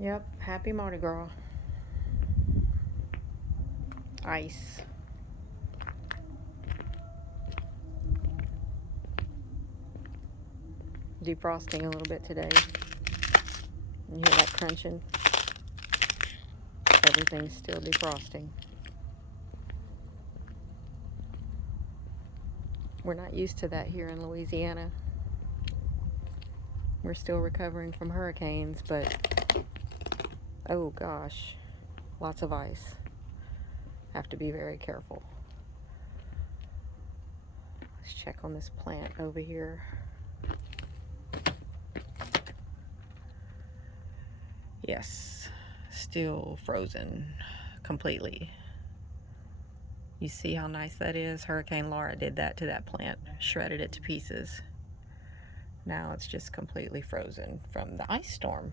Yep, happy Mardi Gras. Ice. Defrosting a little bit today. You hear that crunching? Everything's still defrosting. We're not used to that here in Louisiana. We're still recovering from hurricanes, but oh gosh, lots of ice. Have to be very careful. Let's check on this plant over here. Yes, still frozen completely. You see how nice that is? Hurricane Laura did that to that plant, shredded it to pieces. Now it's just completely frozen from the ice storm.